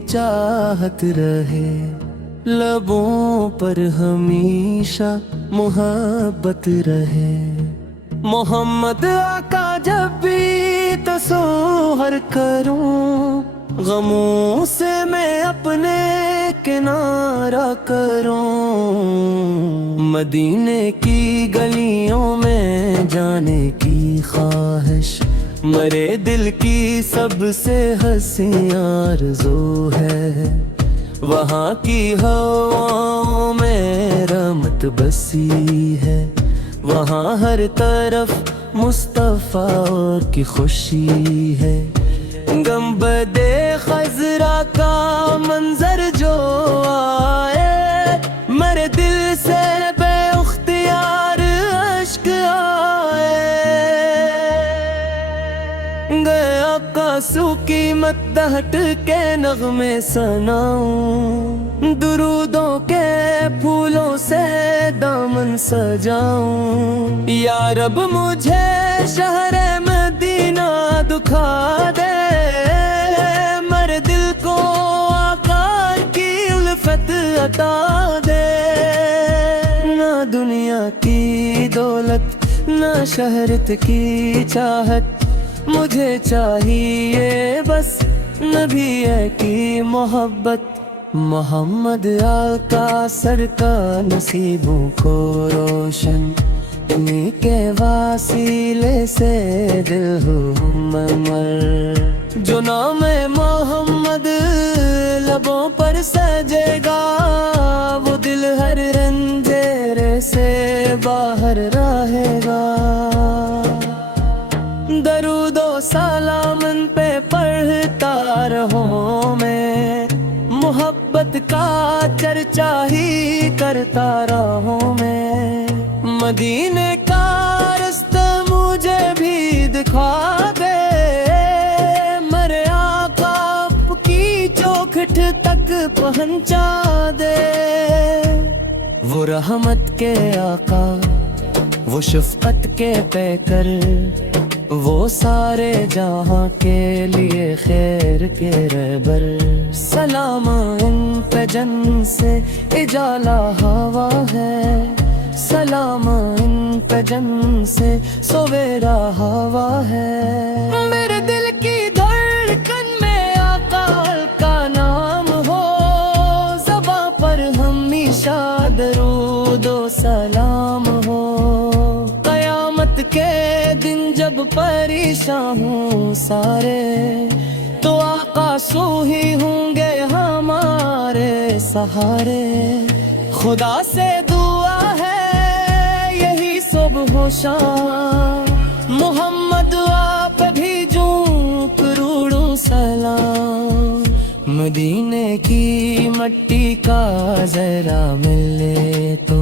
चाहत रहे, लबों पर हमेशा मोहब्बत रहे। मोहम्मद आका जब भी तसव्वुर करूं, गमों से मैं अपने किनारा करूं। मदीने की गलियों में जाने की ख्वाहिश मरे दिल की सबसे हंसी आरज़ू है। वहाँ की हवाओं में रहमत बसी है, वहाँ हर तरफ मुस्तफा की खुशी है। गंबदे खजरा का मंजर जो आए, मेरे दिल से बेख्तियार अश्क आए। गया कासू की मदहट के नगमे सनाऊं, दुरूदों के फूलों से दामन सजाऊं। या रब मुझे शहर मदीना दुखा दे, मेरे दिल को आकार की उल्फत अता दे। ना दुनिया की दौलत ना शहरत की चाहत, मुझे चाहिए बस नबी की मोहब्बत। मोहम्मद आका सर का नसीबों को रोशन, इन्हीं के वासीले से दिल हूँ मैं मर। जो नाम मोहम्मद लबों पर सजेगा, वो दिल हर रंजेरे से बाहर रहेगा। दरूदो सलामन पे पढ़ता रहूं मैं, मोहब्बत का चर्चा ही करता रहूं मैं। मदीने का रास्ता मुझे भी दिखा दे, मेरे आका की चौखट तक पहुंचा दे। वो रहमत के आका, वो शफ़क़त के पैकर, वो सारे जहां के लिए खैर के रहबर। सलाम इन पे जन से इजाला हवा है, सलाम इन पे जन से सवेरा हवा है। मेरे दिल की धड़कन में आका का नाम हो, ज़बां पर हमेशा दरूदो सलाम हो। क़यामत के दिन जब परेशान हूँ सारे, तो आका सू ही होंगे हमारे सहारे। खुदा से दुआ है यही सुबह हो शाम, मोहम्मद आप भेजूं करोड़ों सलाम। मदीने की मट्टी का जरा मिले तो,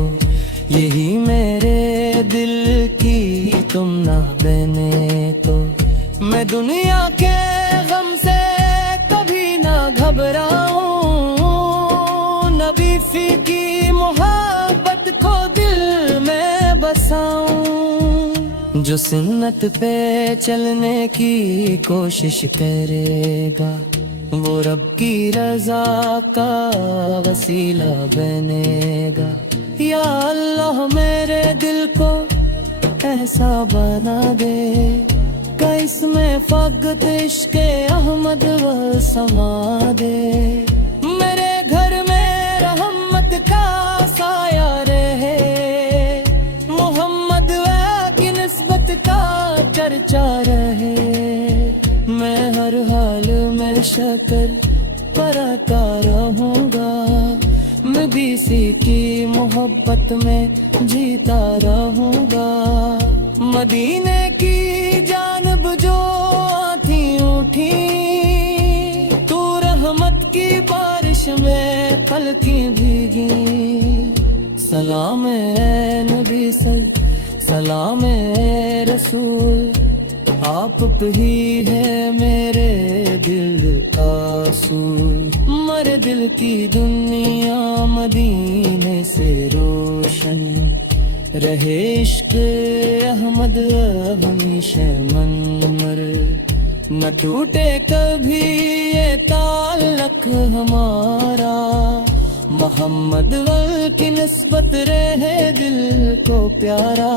यही मेरे दिल की तुम ना बने तो। मैं दुनिया के गम से कभी ना घबराऊं, नबी फी की मोहब्बत को दिल में बसाऊं। जो सुन्नत पे चलने की कोशिश करेगा, वो रब की रजा का वसीला बनेगा। या अल्लाह मेरे दिल को ऐसा बना दे, कि इसमें फ़क़त इश्क़ अहमद वो समा दे। मेरे घर में रहमत का साया रहे, मोहम्मद की निस्बत का चर्चा रहे। मैं हर हाल में शक्र पराता रहूँगा, नबी सी की मोहब्बत में जीता रहूँगा। मदीने की जानब जो आँधी उठी, तू रहमत की बारिश में पलकी भीगी। सलाम ए नबी सलाम ए रसूल, आप ही है मेरे दिल का सूल। मर दिल की दुनिया मदीने से रोशन, रहे इश्क अहमद हमेशा मनमर। न टूटे कभी ये ताल्लुक ملک ہمارا، محمد کی نسبت رہے دل کو پیارا۔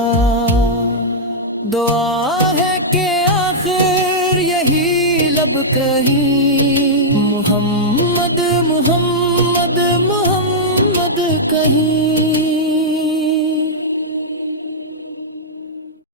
دعا ہے کہ آخر یہی لب کہیں، محمد محمد محمد کہیں۔